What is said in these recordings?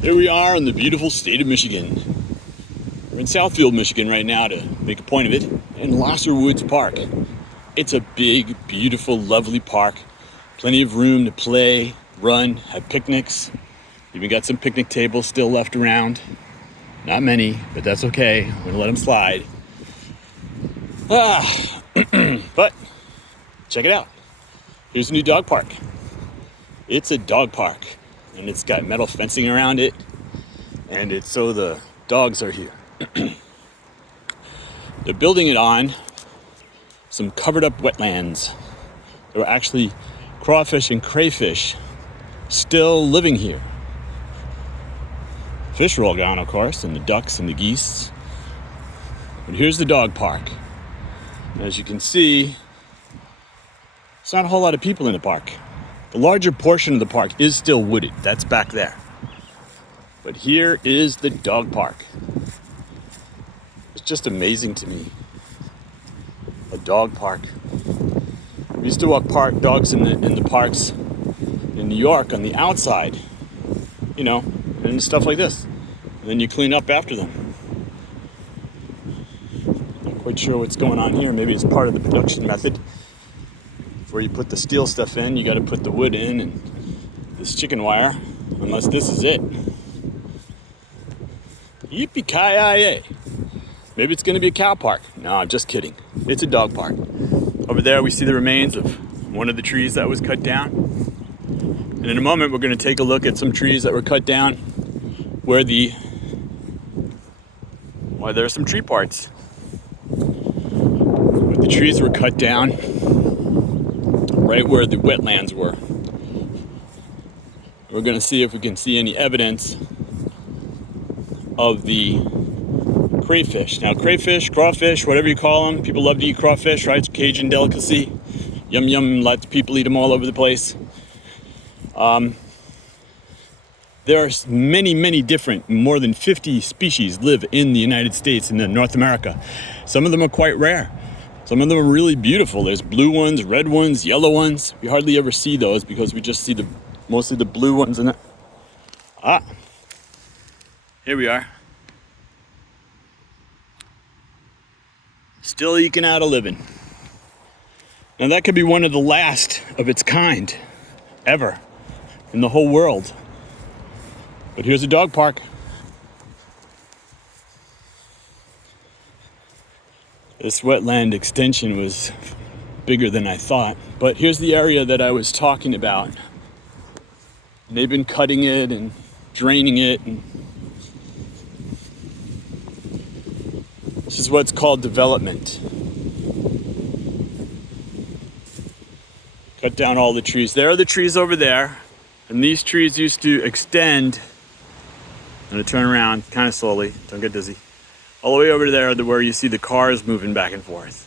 Here we are in the beautiful state of Michigan. We're in Southfield, Michigan right now to make a point of it, in Lasser Woods Park. It's a big, beautiful, lovely park. Plenty of room to play, run, have picnics. Even got some picnic tables still left around. Not many, but that's okay. We're gonna let them slide. But check it out. Here's a new dog park. It's a dog park, and it's got metal fencing around it, and it's so the dogs are here. They're building it on some covered up wetlands. There were actually crawfish and crayfish still living here. Fish are all gone, of course, and the ducks and the geese. But here's the dog park. As you can see, it's not a whole lot of people in the park. The larger portion of the park is still wooded. That's back there. But here is the dog park. It's just amazing to me. A dog park. We used to walk dogs in the parks in New York on the outside, you know, and stuff like this. And then you clean up after them. Not quite sure what's going on here. Maybe it's part of the production method. Before you put the steel stuff in, you got to put the wood in and this chicken wire, unless this is it. Yippee-ki-yay. Maybe it's going to be a cow park. No, I'm just kidding. It's a dog park. Over there we see the remains of one of the trees that was cut down. And in a moment we're going to take a look at some trees that were cut down where there are some tree parts. Where the trees were cut down right where the wetlands were. We're going to see if we can see any evidence of the crayfish. Now, crayfish, crawfish, whatever you call them, people love to eat crawfish, right? It's a Cajun delicacy. Yum, yum, lots of people eat them all over the place. There are many, many different, more than 50 species live in the United States and in North America. Some of them are quite rare. Some of them are really beautiful. There's blue ones, red ones, yellow ones. We hardly ever see those because we just see mostly the blue ones in it. Here we are. Still eking out a living. Now that could be one of the last of its kind ever in the whole world. But here's a dog park. This wetland extension was bigger than I thought. But here's the area that I was talking about. And they've been cutting it and draining it. And this is what's called development. Cut down all the trees. There are the trees over there. And these trees used to extend. I'm going to turn around kind of slowly. Don't get dizzy. All the way over to there where you see the cars moving back and forth.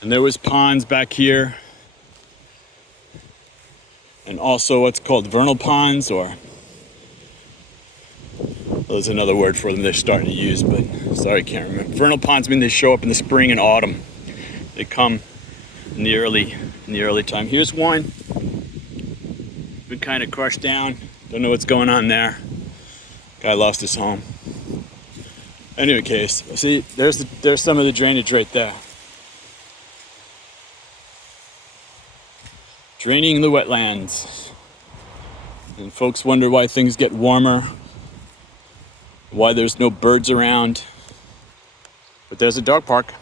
And there was ponds back here. And also what's called vernal ponds, or there's another word for them they're starting to use, but sorry, I can't remember. Vernal ponds mean they show up in the spring and autumn. They come in the early time. Here's one. Been kind of crushed down. Don't know what's going on there. Guy lost his home. Any case, see, there's some of the drainage right there. Draining the wetlands. And folks wonder why things get warmer, why there's no birds around. But there's a dog park.